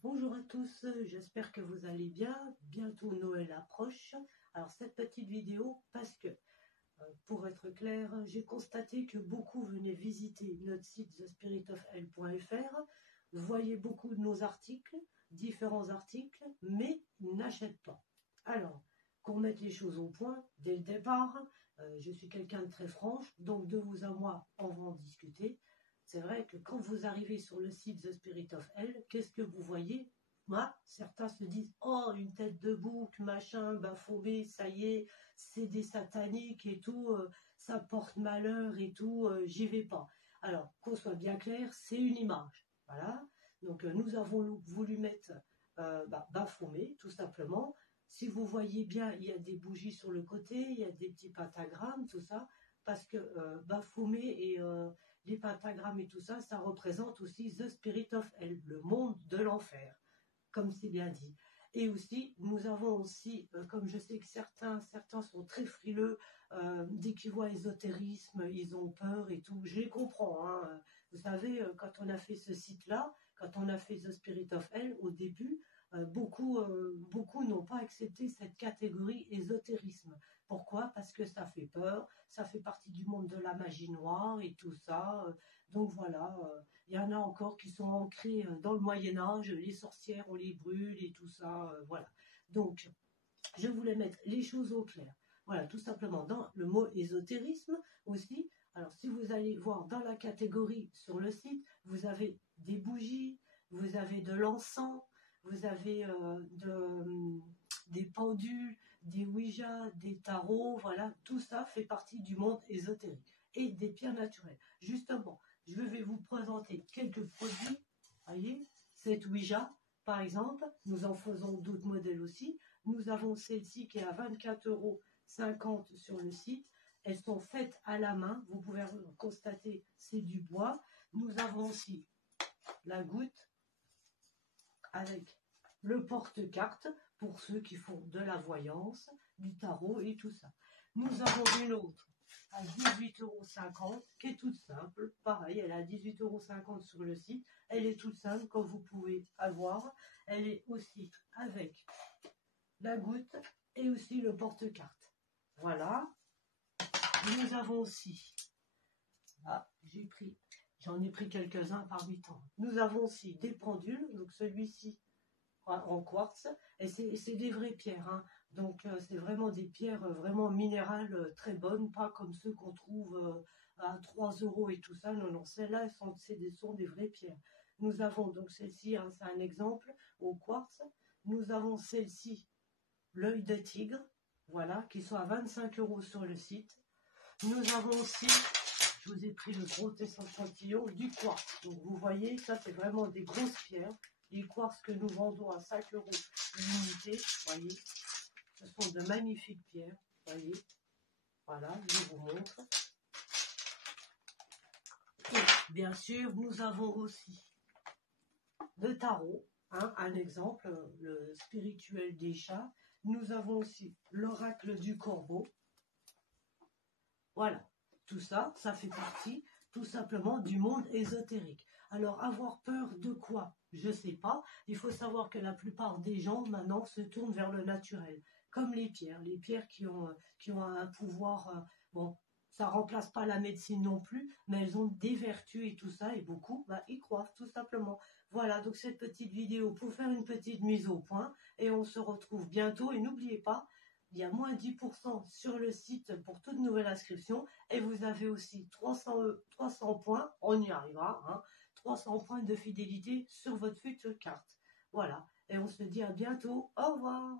Bonjour à tous, j'espère que vous allez bien. Bientôt Noël approche. Alors cette petite vidéo parce que, pour être clair, j'ai constaté que beaucoup venaient visiter notre site thespiritofhell.fr, voyaient beaucoup de nos articles, différents articles, mais n'achètent pas. Alors, qu'on mette les choses au point dès le départ, je suis quelqu'un de très franche, donc de vous à moi, on va en discuter. C'est vrai que quand vous arrivez sur le site The Spirit of Hell, qu'est-ce que vous voyez? Moi, certains se disent, oh, une tête de bouc, machin, Baphomet, ça y est, c'est des sataniques et tout, ça porte malheur et tout, j'y vais pas. Alors, qu'on soit bien clair, c'est une image. Voilà. Donc, nous avons voulu mettre Baphomet, tout simplement. Si vous voyez bien, il y a des bougies sur le côté, il y a des petits pentagrammes, tout ça, parce que Baphomet et les pentagrammes et tout ça, ça représente aussi The Spirit of Hell, le monde de l'enfer, comme c'est bien dit. Et aussi, nous avons aussi, comme je sais que certains sont très frileux, dès qu'ils voient ésotérisme, ils ont peur et tout. Je les comprends, hein. Vous savez, quand on a fait ce site-là, quand on a fait The Spirit of Hell, au début, beaucoup n'ont pas accepté cette catégorie ésotérisme. Pourquoi? Parce que ça fait peur, ça fait partie du monde de la magie noire et tout ça. Donc voilà, il y en a encore qui sont ancrés dans le Moyen-Âge, les sorcières, on les brûle et tout ça. Voilà. Donc, je voulais mettre les choses au clair. Voilà, tout simplement dans le mot ésotérisme aussi. Alors, si vous allez voir dans la catégorie sur le site, vous avez des bougies, vous avez de l'encens, vous avez des pendules, des Ouija, des tarots, voilà, tout ça fait partie du monde ésotérique et des pierres naturelles. Justement, je vais vous présenter quelques produits. Voyez, cette Ouija, par exemple, nous en faisons d'autres modèles aussi. Nous avons celle-ci qui est à 24,50 € sur le site. Elles sont faites à la main. Vous pouvez constater, c'est du bois. Nous avons aussi la goutte avec le porte-carte pour ceux qui font de la voyance, du tarot et tout ça. Nous avons une autre à 18,50 € qui est toute simple. Pareil, elle est à 18,50 € sur le site. Elle est toute simple, comme vous pouvez avoir. Elle est aussi avec la goutte et aussi le porte-carte. Voilà. Nous avons aussi, j'en ai pris quelques-uns parmi tant. Nous avons aussi des pendules, donc celui-ci en quartz, et c'est des vraies pierres, hein. Donc c'est vraiment des pierres vraiment minérales très bonnes, pas comme ceux qu'on trouve à 3 € et tout ça. Non, non, celles-là sont des vraies pierres. Nous avons donc celle-ci, hein, c'est un exemple au quartz. Nous avons celle-ci, l'œil de tigre, voilà, qui sont à 25 € sur le site. Nous avons aussi, je vous ai pris le gros échantillon du quartz. Donc vous voyez, ça c'est vraiment des grosses pierres. Les quartz que nous vendons à 5 € l'unité, voyez, ce sont de magnifiques pierres, voyez. Voilà, je vous montre. Et bien sûr, nous avons aussi le tarot, hein, un exemple, le spirituel des chats. Nous avons aussi l'oracle du corbeau. Voilà, tout ça, ça fait partie tout simplement du monde ésotérique. Alors, avoir peur de quoi? Je ne sais pas. Il faut savoir que la plupart des gens, maintenant, se tournent vers le naturel, comme les pierres. Les pierres qui ont un pouvoir, bon, ça ne remplace pas la médecine non plus, mais elles ont des vertus et tout ça, et beaucoup, y croient, tout simplement. Voilà, donc cette petite vidéo pour faire une petite mise au point, et on se retrouve bientôt, et n'oubliez pas, il y a moins 10% sur le site pour toute nouvelle inscription. Et vous avez aussi 300 points, on y arrivera, hein, 300 points de fidélité sur votre future carte. Voilà, et on se dit à bientôt. Au revoir.